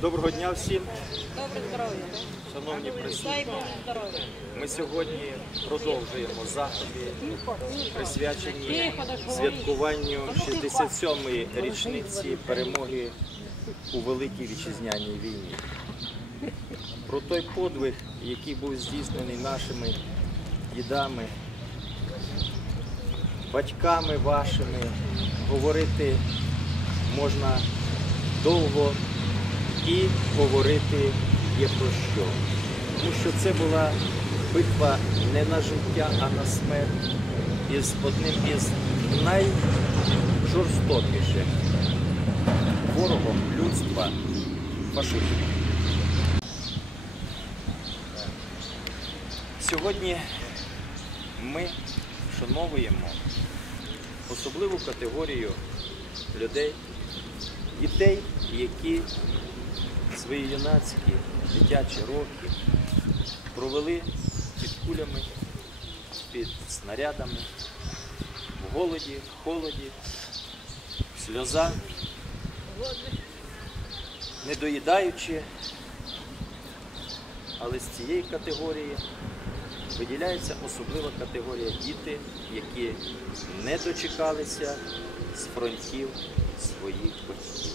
Доброго дня всім, Добре здоров'я. шановні присутні. Ми сьогодні продовжуємо заходи, присвячені святкуванню 67-ї річниці перемоги у Великій Вітчизняній війні. Про той подвиг, який був здійснений нашими дідами, батьками вашими, говорити можна довго і говорити є про що. Тому що це була битва не на життя, а на смерть із одним із найжорстокіших ворогом людства фашизмом. Сьогодні ми вшановуємо особливу категорію людей, дітей, які свої юнацькі дитячі роки провели під кулями, під снарядами, в голоді, в холоді, в сльозах, не доїдаючи, але з цієї категорії виділяється особлива категорія діти, які не дочекалися з фронтів своїх батьків.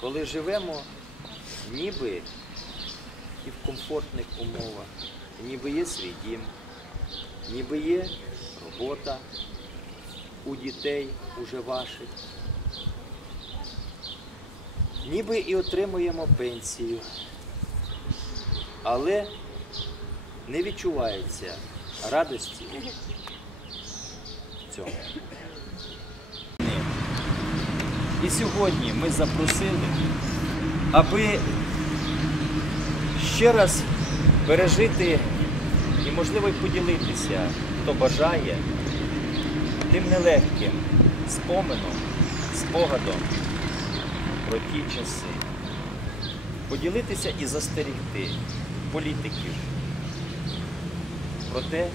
Коли живемо ніби і в комфортних умовах, ніби є свій дім, ніби є робота у дітей уже ваших, ніби і отримуємо пенсію, але не відчувається радості в цьому. І сьогодні ми запросили, аби ще раз пережити і, можливо, поділитися, хто бажає, тим нелегким споменом, спогадом про ті часи. Поділитися і застерігти політиків про те,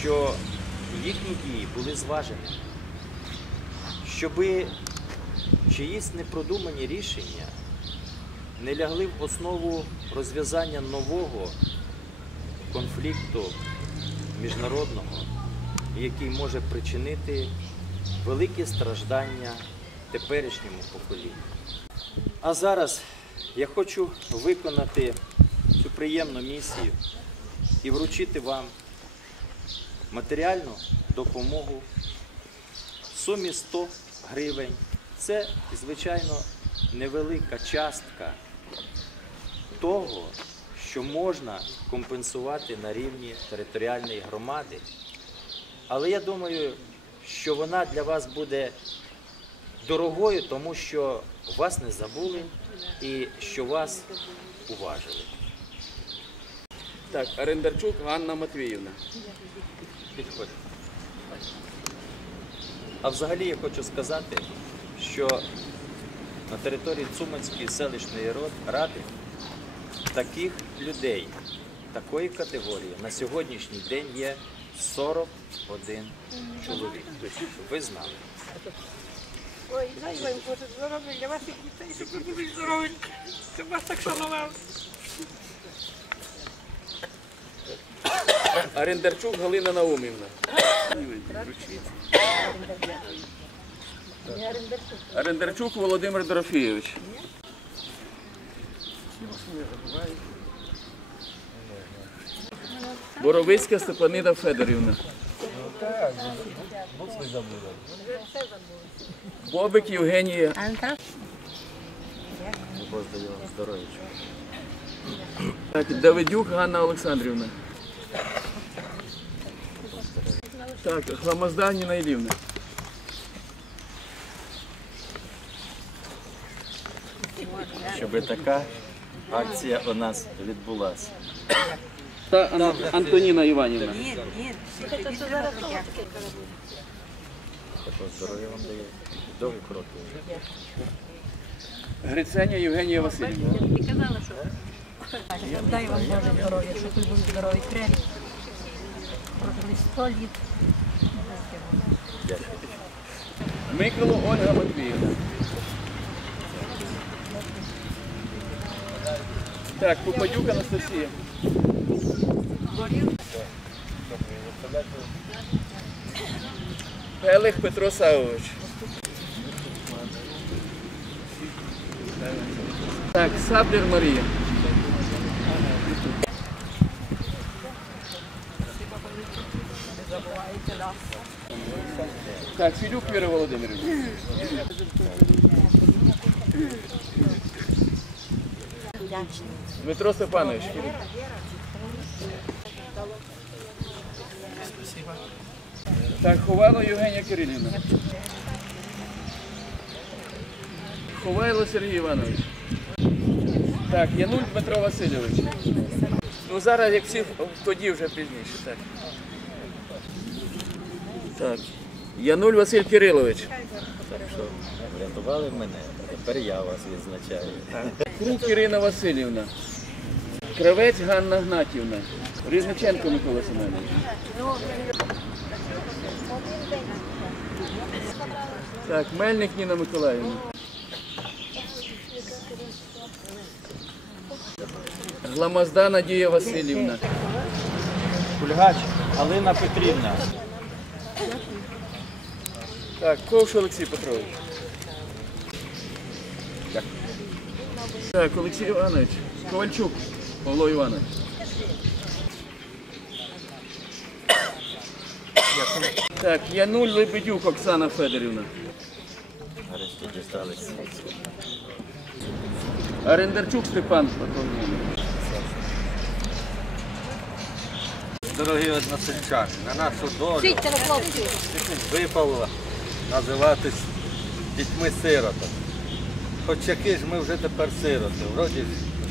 що їхні дії були зважені, щоби чиїсь непродумані рішення не лягли в основу розв'язання нового конфлікту міжнародного, який може причинити великі страждання теперішньому поколінню. А зараз я хочу виконати цю приємну місію і вручити вам матеріальну допомогу в сумі 100 гривень. Це, звичайно, невелика частка того, що можна компенсувати на рівні територіальної громади. Але я думаю, що вона для вас буде дорогою, тому що вас не забули і що вас уважили. Так, Арендарчук Ганна Матвіївна. Підходь. А взагалі я хочу сказати, що на території Цуманської селищної ради таких людей, такої категорії на сьогоднішній день є 41 чоловік. Тобто, щоб ви знали. Ой, дай вам Боже здоров'я для ваших дітей, щоб ви були здорові, щоб вас так шанували. Арендарчук Галина Наумівна. Арендарчук Володимир Дорофійович. Боровицька Степанида Федорівна. Бобик Євгенія. Так, Давидюк Ганна Олександрівна. Так, Гламазда Ніна Ілівна. Щоб така акція у нас відбулася. Та Ан- Антоніна Іванівна. Такого здоров'я вам дає. Довгих років. Гриценя Євгенія Васильівна. Дай вам Боже здоров'я, щоб ви були здорові крепкі. Прожили 100 літ. Дякую. Миколо Ольга Матвіївна. Так, Попадюк Анастасія. Пелих Петро Савович. Так, Саблер Марія. Так, Філюк Віра Володимирівна. Дмитро Степанович. Так, Ховайло Євгенія Кирилівна. Ховайло Сергій Іванович. Так, Януль Дмитро Васильович. Ну зараз як всі тоді вже пізніше, так. Так. Януль Василь Кирилович. Так що врятували мене, тепер я вас відзначаю. Крук Ірина Васильівна. Кравець Ганна Гнатівна. Різниченко Микола Семенович. Так, Мельник Ніна Миколаївна. Гламазда Надія Васильівна. Кульгач Галина Петрівна. Так, Ковш Олексій Петрович. Так, Олексій Іванович. Ковальчук Павло Іванович. Так, Януль Лебедюк Оксана Федорівна. Нарешті дісталися. Арендарчук Степан Петрович. Дорогі односельчани, на нашу долю випало називатись дітьми-сиротами. Хоч ж ми вже тепер сироти, вроді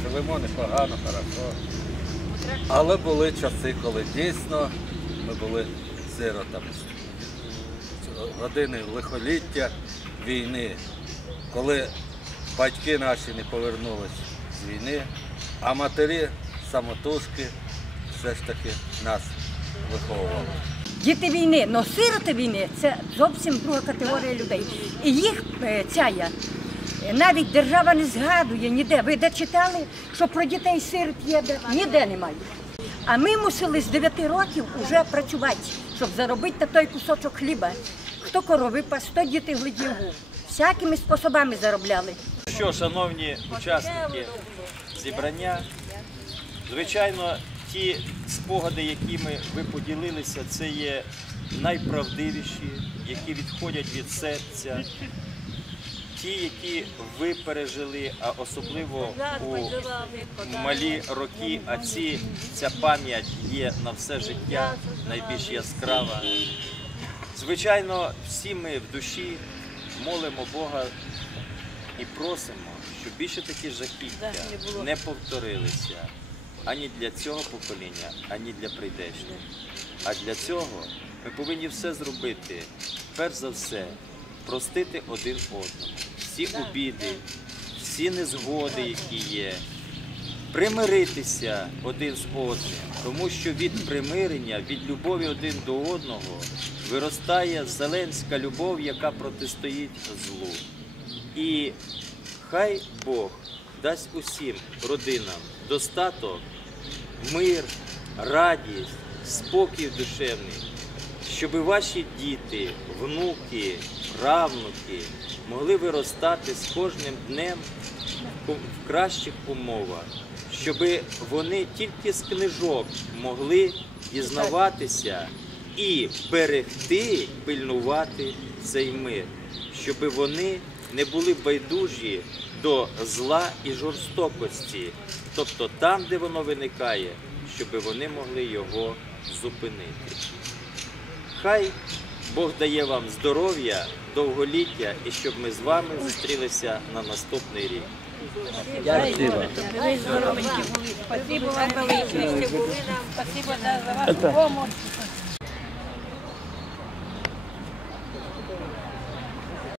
живемо непогано, хорошо. Але були часи, коли дійсно ми були сиротами. Години лихоліття війни, коли батьки наші не повернулись з війни, а матері самотужки все ж таки нас виховували. Діти війни, но сироти війни це зовсім друга категорія людей. І їх е, ця навіть держава не згадує ніде. Ви де читали, що про дітей сирот є? Ніде немає. А ми мусили з 9 років вже працювати, щоб заробити на той кусочок хліба. Хто корови пас, хто діти глядіву. Всякими способами заробляли. Що, шановні учасники зібрання, звичайно, ті спогади, якими ви поділилися, це є найправдивіші, які відходять від серця. Ті, які ви пережили, а особливо у малі роки, а ці, ця пам'ять є на все життя найбільш яскрава. Звичайно, всі ми в душі молимо Бога і просимо, щоб більше такі жахіття не повторилися ані для цього покоління, ані для прийдешніх. А для цього ми повинні все зробити, перш за все, простити один одному, всі обіди, всі незгоди, які є, примиритися один з одним, тому що від примирення, від любові один до одного виростає вселенська любов, яка протистоїть злу. І хай Бог дасть усім родинам достаток, мир, радість, спокій душевний, щоб ваші діти, внуки, правнуки могли виростати з кожним днем в кращих умовах, щоб вони тільки з книжок могли дізнаватися і берегти, пильнувати цей мир, щоб вони не були байдужі до зла і жорстокості, тобто там, де воно виникає, щоб вони могли його зупинити. Хай Бог дає вам здоров'я, довголіття і щоб ми з вами зустрілися на наступний рік. Дякую. Спасибо вам велике, що були нам. Спасибо за вашу допомогу.